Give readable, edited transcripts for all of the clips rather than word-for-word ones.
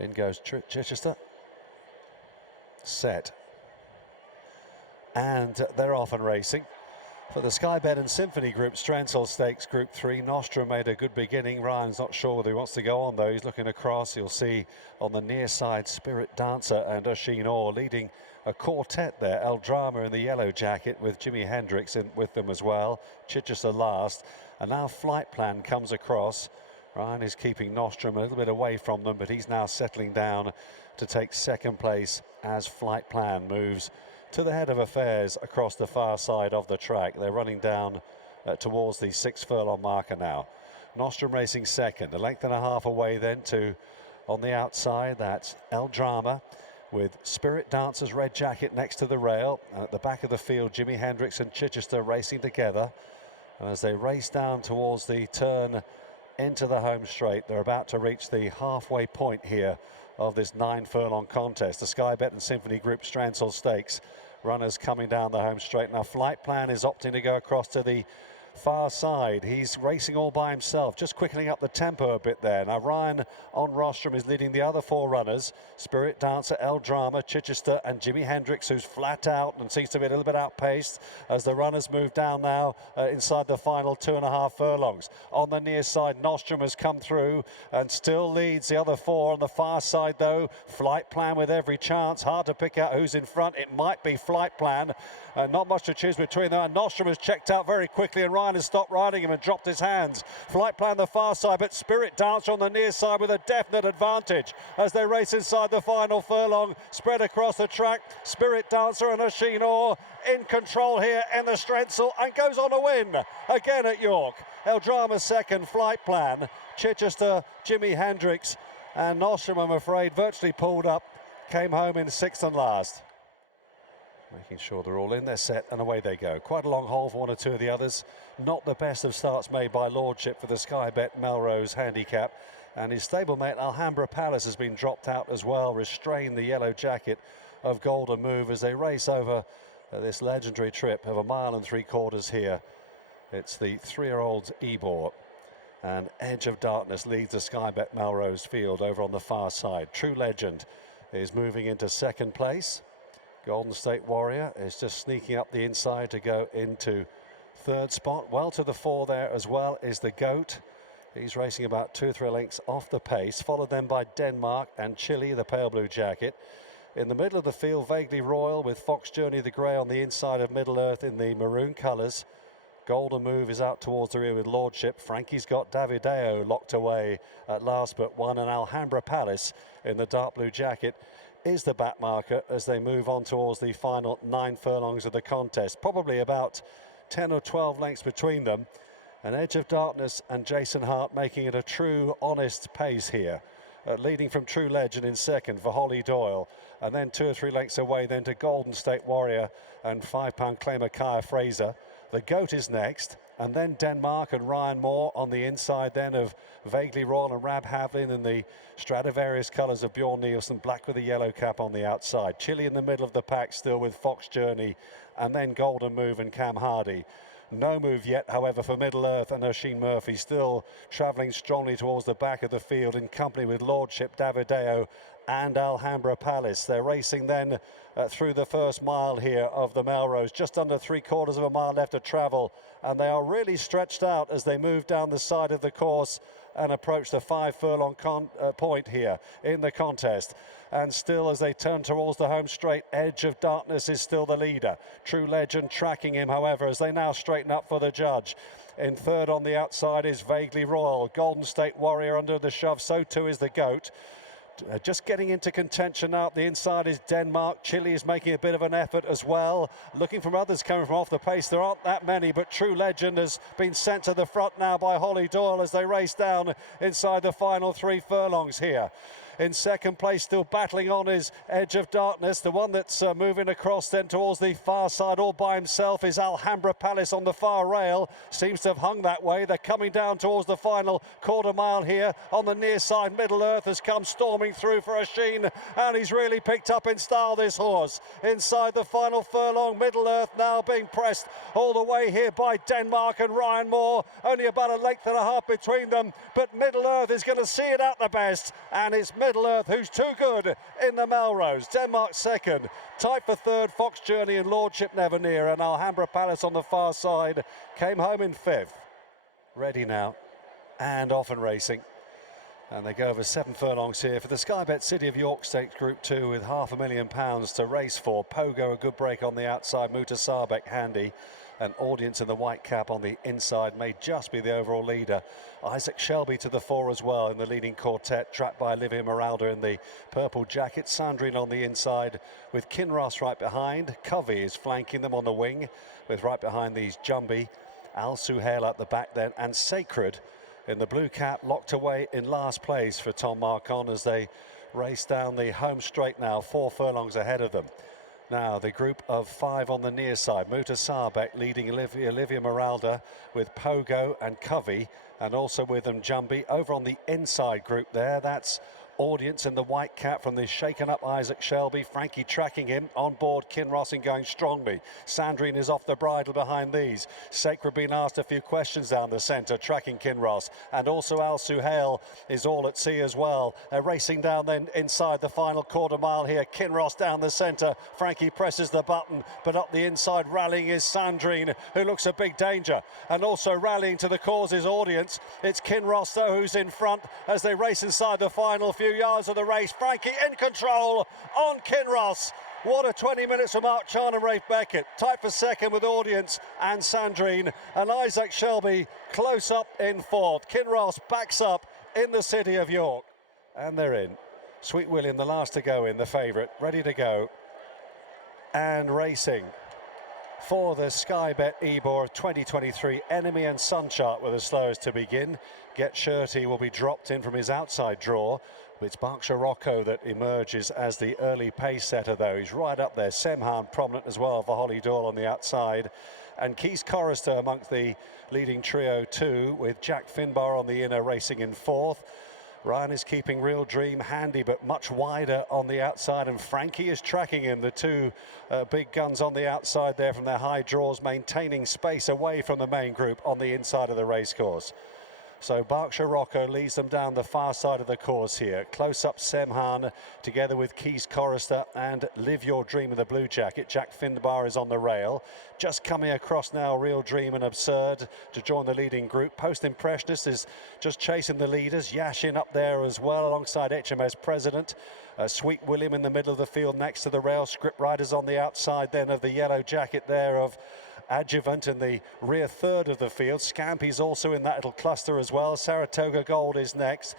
In goes Chichester. Set. And they're off and racing. For the Sky Bet and Symphony group, Strensall Stakes Group 3, Nostrum made a good beginning. Ryan's not sure whether he wants to go on though. He's looking across. You'll see on the near side Spirit Dancer and 𝘍𝙧𝙧 leading a quartet there. 𝘼𝙧𝙧 in the yellow jacket with Jimi Hendrix in with them as well. Chichester last. And now Flight Plan comes across. Ryan is keeping Nostrum a little bit away from them, but he's now settling down to take second place as Flight Plan moves to the head of affairs across the far side of the track. They're running down towards the 6 furlong marker now. Nostrum racing second, a length and a half away then to, on the outside, that's 𝘼𝙧𝙧 with Spirit Dancer's red jacket next to the rail. And at the back of the field, Jimi Hendrix and Chichester racing together. And as they race down towards the turn into the home straight, they're about to reach the halfway point here of this 9 furlong contest. The Sky Bet and Symphony Group Strensall Stakes runners coming down the home straight. Now Flight Plan is opting to go across to the far side. He's racing all by himself, just quickening up the tempo a bit there. Now Ryan on rostrum is leading the other 4 runners. Spirit Dancer, 𝘼𝙧𝙧, Chichester and Jimi Hendrix, who's flat out and seems to be a little bit outpaced as the runners move down now inside the final 2.5 furlongs. On the near side, Nostrum has come through and still leads the other 4. On the far side though, Flight Plan with every chance. Hard to pick out who's in front. It might be Flight Plan. Not much to choose between them. And Nostrum has checked out very quickly, and Ryan has stopped riding him and dropped his hands. Flight Plan the far side, but Spirit Dancer on the near side with a definite advantage as they race inside the final furlong, spread across the track. Spirit Dancer and 𝘍𝙧𝙧 in control here in the Strensall and goes on to win again at York. 𝘼𝙧𝙧 second, Flight Plan, Chichester, Jimi Hendrix, and Nostrum, I'm afraid, virtually pulled up, came home in 6th and last. Making sure they're all in, they're set, and away they go. Quite a long haul for 1 or 2 of the others. Not the best of starts made by Lordship for the Sky Bet Melrose handicap. And his stablemate Alhambra Palace has been dropped out as well, restrained the yellow jacket of Golden Move as they race over this legendary trip of 1.75 miles here. It's the 3-year-old Ebor. And Edge of Darkness leads the Sky Bet Melrose field over on the far side. True Legend is moving into second place. Golden State Warrior is just sneaking up the inside to go into 3rd spot. Well to the 4 there as well is the Goat. He's racing about 2 or 3 lengths off the pace, followed then by Denmark and Chile, the pale blue jacket. In the middle of the field, Vaguely Royal with Fox Journey the grey on the inside of Middle Earth in the maroon colours. Golden Move is out towards the rear with Lordship. Frankie's got 𝘍𝙧𝙧 locked away at last but one, and Alhambra Palace in the dark blue jacket is the back marker as they move on towards the final 9 furlongs of the contest. Probably about 10 or 12 lengths between them. And Edge of Darkness and Jason Hart making it a true, honest pace here. Leading from True Legend in second for Holly Doyle. And then 2 or 3 lengths away then to Golden State Warrior and £5 claimer Kaya Fraser. The Goat is next. And then Denmark and Ryan Moore on the inside then of Vaguely Royal and Rab Havlin in the Stradivarius colours of Bjorn Nielsen, black with a yellow cap on the outside. Chile in the middle of the pack still with Fox Journey and then Golden Move and Cam Hardy. No move yet, however, for Middle Earth and Oisin Murphy, still travelling strongly towards the back of the field in company with Lordship, 𝘍𝙧𝙧 and Alhambra Palace. They're racing then through the first mile here of the Melrose. Just under 3/4 of a mile left to travel, and they are really stretched out as they move down the side of the course and approach the 5 furlong point here in the contest. And still as they turn towards the home straight, Edge of Darkness is still the leader. True Legend tracking him, however, as they now straighten up for the judge. In third on the outside is Vaguely Royal. Golden State Warrior under the shove, so too is the Goat. Just getting into contention now. The inside is Denmark. Chile is making a bit of an effort as well. Looking from others coming from off the pace. There aren't that many, but True Legend has been sent to the front now by Holly Doyle as they race down inside the final 3 furlongs here. In second place, still battling on, is Edge of Darkness. The one that's moving across then towards the far side all by himself is Alhambra Palace on the far rail. Seems to have hung that way. They're coming down towards the final 1/4 mile here. On the near side, Middle Earth has come storming through for Oisin, and he's really picked up in style, this horse. Inside the final furlong, Middle Earth now being pressed all the way here by Denmark and Ryan Moore. Only about a length and a half between them, but Middle Earth is going to see it out the best, and it's Middle Earth, who's too good in the Melrose. Denmark second. Tight for third, Fox Journey and Lordship Never Near, and Alhambra Palace on the far side came home in fifth. Ready now, and off and racing. And they go over 7 furlongs here for the Sky Bet City of York Stakes Group 2 with £500,000 to race for. Pogo a good break on the outside, 𝘼𝙧𝙍𝙬 handy. An Audience in the white cap on the inside may just be the overall leader. Isaac Shelby to the fore as well in the leading quartet, trapped by 𝘼𝙧𝙍 in the purple jacket. Sandrine on the inside with Kinross right behind. 𝘍𝙧𝙍 is flanking them on the wing with right behind these 𝘍𝙬, 𝘼𝙧𝙍𝙬 at the back then, and Sacred in the blue cap, locked away in last place for Tom Marcon as they race down the home straight now, 4 furlongs ahead of them. Now the group of 5 on the near side, 𝘼𝙧𝙍𝙬 leading 𝘼𝙧𝙍𝙬 with Pogo and 𝘍𝙧𝙍, and also with them 𝘍𝙬. Over on the inside group there, that's Audience in the white cap from the shaken up Isaac Shelby. Frankie tracking him on board. Kinross and going strongly. Sandrine is off the bridle behind these. Sacred being asked a few questions down the centre, tracking Kinross, and also 𝘼𝙧𝙍𝙬 is all at sea as well. Racing down then inside the final quarter mile here. Kinross down the centre. Frankie presses the button, but up the inside rallying is Sandrine, who looks a big danger, and also rallying to the cause is Audience. It's Kinross though who's in front as they race inside the final few yards of the race. Frankie in control on Kinross. What a 20 minutes from Mark Chan and Rafe Beckett. Tight for second with Audience and Sandrine, and Isaac Shelby close up in fourth. Kinross backs up in the City of York, and they're in. Sweet William, the last to go in, the favourite, ready to go and racing for the Sky Bet Ebor of 2023. Enemy and Sunchart were the slowest to begin. Get Shirty will be dropped in from his outside draw. It's Berkshire Rocco that emerges as the early pace setter though. He's right up there. Semhan prominent as well for Holly Doyle on the outside. And Keys Chorister amongst the leading trio too, with Jack Finbar on the inner racing in fourth. Ryan is keeping Real Dream handy but much wider on the outside, and Frankie is tracking him. The two big guns on the outside there from their high draws, maintaining space away from the main group on the inside of the racecourse. So Berkshire Rocco leads them down the far side of the course here. Close up Semhan together with Keys Chorister and Live Your Dream in the blue jacket. Jack Finbar is on the rail. Just coming across now, Real Dream and Absurde to join the leading group. Post Impressionist is just chasing the leaders. Yashin up there as well alongside HMS President. Sweet William in the middle of the field next to the rail. Script Riders on the outside then of the yellow jacket there of Adjuvant in the rear third of the field. Scampy's also in that little cluster as well. Saratoga Gold is next,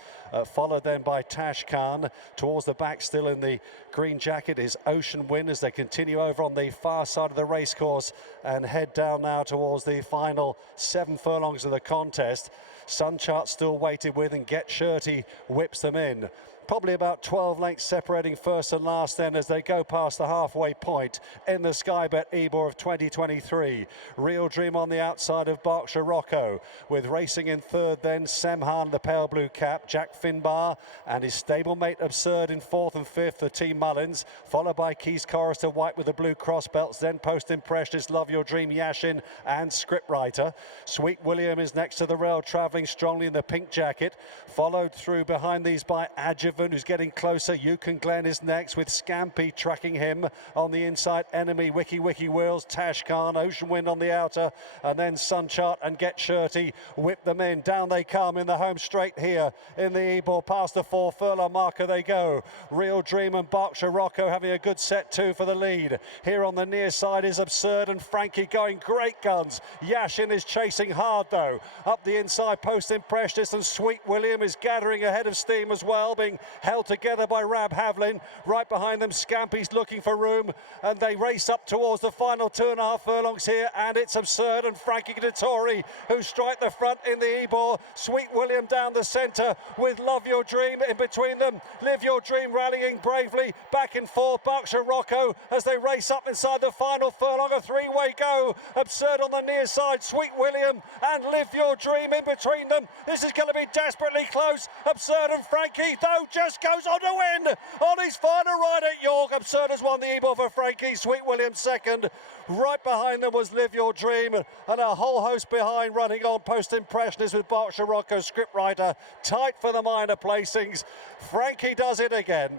followed then by Tash Khan. Towards the back still in the green jacket is Ocean Wind as they continue over on the far side of the racecourse and head down now towards the final 7 furlongs of the contest. Sunchart still waited with, and Get Shirty whips them in. Probably about 12 lengths separating first and last then as they go past the halfway point in the Sky Bet Ebor of 2023. Real Dream on the outside of Berkshire Rocco, with racing in third then Semhan, the pale blue cap, Jack Finbar and his stablemate Absurde in fourth and fifth, the team Mullins, followed by Keys Chorister white with the blue cross belts, then Post Impressionist, Love Your Dream, Yashin and Scriptwriter. Sweet William is next to the rail, travelling strongly in the pink jacket, followed through behind these by Adjuvant, who's getting closer. Yukon Glen is next with Scampy tracking him on the inside. Enemy, Wiki Wheels, Tash Khan, Ocean Wind on the outer, and then Sunchart and Get Shirty whip them in. Down they come in the home straight here in the Ebor. Past the 4 furlong marker they go. Real Dream and Berkshire Rocco having a good set too for the lead. Here on the near side is Absurde and Frankie going great guns. Yashin is chasing hard though. Up the inside, Post Impressionist and Sweet William is gathering ahead of steam as well, being held together by Rab Havlin. Right behind them, Scampy's looking for room, and they race up towards the final 2.5 furlongs here, and it's Absurd and Frankie Dettori who strike the front in the Ebor. Sweet William down the centre with Love Your Dream in between them. Live Your Dream rallying bravely back and forth. Berkshire Rocco as they race up inside the final furlong. A 3-way go. Absurd on the near side, Sweet William and Live Your Dream in between them. This is going to be desperately close. Absurd and Frankie though just goes on to win on his final ride at York. Absurde has won the Ebor for Frankie, Sweet Williams second. Right behind them was Live Your Dream, and a whole host behind running on. Post Impressionist with Berkshire Rocco, Scriptwriter, tight for the minor placings. Frankie does it again.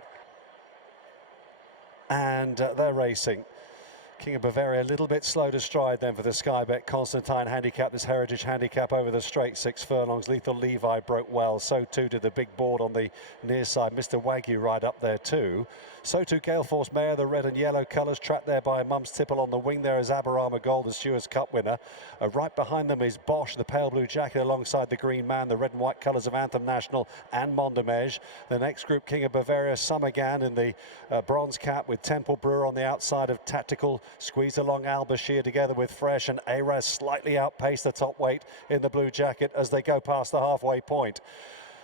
And they're racing. King of Bavaria a little bit slow to stride then for the Sky Bet Constantine handicap, this heritage handicap over the straight 6 furlongs. Lethal Levi broke well, so too did the big board on the near side. Mr. Wagyu right up there too. So too Gale Force Mayor, the red and yellow colours, tracked there by Mum's Tipple. On the wing there is 𝘼𝙡𝙧 Gold, the Stewards Cup winner. Right behind them is Bosch, the pale blue jacket alongside the green man, the red and white colours of Anthem National and Mondemege. The next group, King of Bavaria, Summergan in the bronze cap with Temple Brewer on the outside of Tactical. Squeezed along 𝘼𝙧 together with Fresh, and 𝘼𝙧 slightly outpaced the top weight in the blue jacket as they go past the halfway point.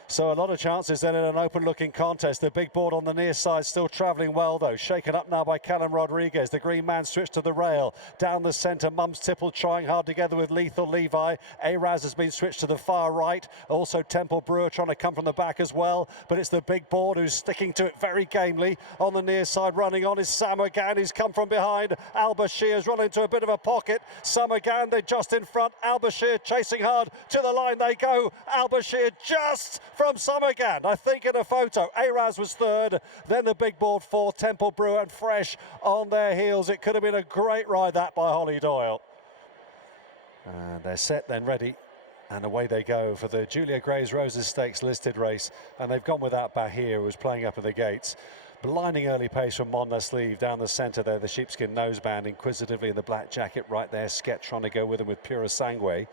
So a lot of chances then in an open-looking contest. The big board on the near side still travelling well, though. Shaken up now by Callum Rodriguez. The green man switched to the rail. Down the centre, Mum's Tipple trying hard together with Lethal Levi. 𝘼𝙧 has been switched to the far right. Also Temple Brewer trying to come from the back as well. But it's the big board who's sticking to it very gamely. On the near side, running on is Summergan. He's come from behind. 𝘼𝙧 has run into a bit of a pocket. Summergan, they're just in front. 𝘼𝙧 chasing hard. To the line they go. 𝘼𝙧 just from Summergan, I think, in a photo. 𝘼𝙧 was third, then the big board fourth, Temple Brewer and Fresh on their heels. It could have been a great ride, that, by Holly Doyle. And they're set then, ready, and away they go for the Julia Gray's Roses Stakes listed race. And they've gone without Bahir, who was playing up at the gates. Blinding early pace from Mon La Sleeve down the centre there, the sheepskin noseband inquisitively in the black jacket right there. Sketch trying to go with him with Pura Sangue.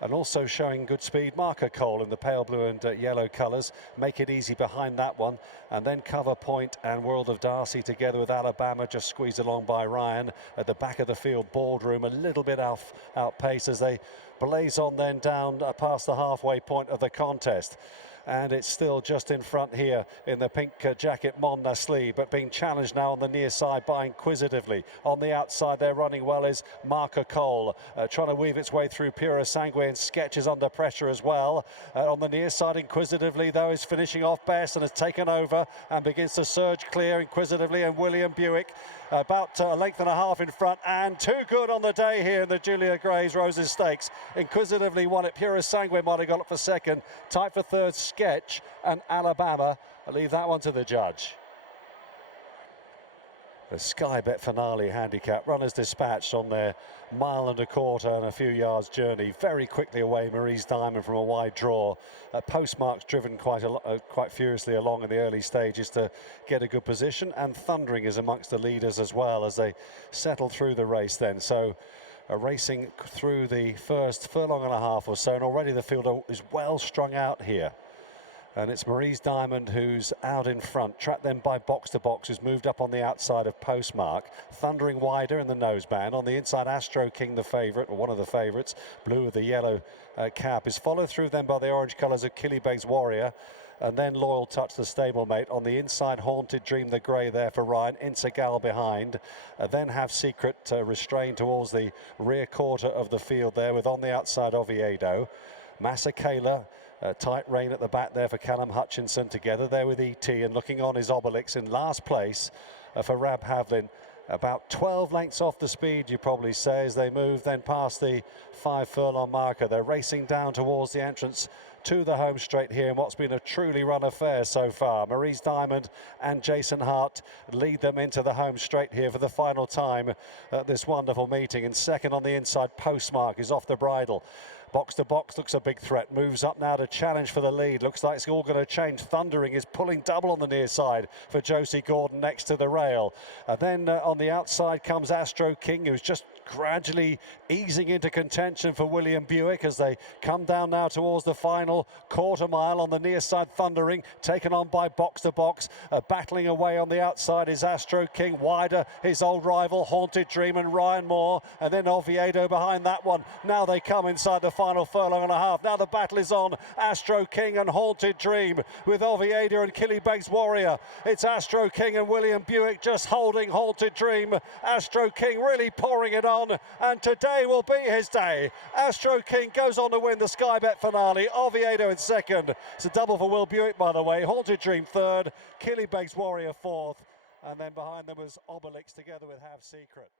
And also showing good speed, Marco Cole in the pale blue and yellow colours. Make It Easy behind that one. And then Cover Point and World of Darcy together with Alabama, just squeezed along by Ryan. At the back of the field, Boardroom a little bit outpaced as they blaze on then down past the halfway point of the contest. And it's still just in front here in the pink jacket, Mon La Sleeve, but being challenged now on the near side by Inquisitively. On the outside there running well is Marco Cole, trying to weave its way through Pura Sangue, and Sketches under pressure as well. On the near side, Inquisitively though is finishing off best and has taken over and begins to surge clear Inquisitively, and William 𝘼𝙧 about a length and a half in front, and too good on the day here in the Julia Gray's Roses Stakes. Inquisitively won it. Pura Sangue might have got it for second. Tight for third, Sketch and Alabama. I'll leave that one to the judge. The Sky Bet finale handicap. Runners dispatched on their 1.25 miles and a few yards journey. Very quickly away, Maurice Diamond from a wide draw. Postmarks driven quite furiously along in the early stages to get a good position. And Thundering is amongst the leaders as well as they settle through the race then. So racing through the first furlong and a half or so, and already the field is well strung out here. And it's Maurice Diamond who's out in front, tracked then by Box to Box, who's moved up on the outside of Postmark. Thundering wider in the noseband. On the inside, Astro King, the favourite, or one of the favourites, blue with the yellow cap, is followed through then by the orange colours of 𝘼𝙧𝙀 Warrior. And then Loyal Touch, the stablemate. On the inside, Haunted Dream, the grey there for Ryan. Insagal behind. Then Have Secret restrained towards the rear quarter of the field there, with on the outside Oviedo. Massacala. Tight rein at the back there for Callum Hutchinson, together there with ET, and looking on is 𝘼𝙧 in last place for Rab Havlin. About 12 lengths off the speed, you probably say, as they move then past the 5 furlong marker. They're racing down towards the entrance to the home straight here in what's been a truly run affair so far. Maurice Diamond and Jason Hart lead them into the home straight here for the final time at this wonderful meeting. And second on the inside, Postmark is off the bridle. Box to Box looks a big threat, moves up now to challenge for the lead. Looks like it's all going to change. Thundering is pulling double on the near side for Josie Gordon next to the rail. And then on the outside comes Astro King, who's just gradually easing into contention for William 𝘼𝙧 as they come down now towards the final quarter mile. On the near side, Thundering, taken on by Box to Box. Battling away on the outside is Astro King. Wider, his old rival, Haunted Dream and Ryan Moore. And then Oviedo behind that one. Now they come inside the final furlong and a half. Now the battle is on. Astro King and Haunted Dream with Oviedo and 𝘼𝙧𝙀 Warrior. It's Astro King and William 𝘼𝙧 just holding Haunted Dream. Astro King really pouring it on. on, and today will be his day. Astro King goes on to win the Sky Bet finale. Oviedo in second. It's a double for 𝘼𝙡𝙧, by the way. Haunted Dream third. Killybegs Warrior fourth. And then behind them was 𝘼𝙡𝙧 together with Have Secret.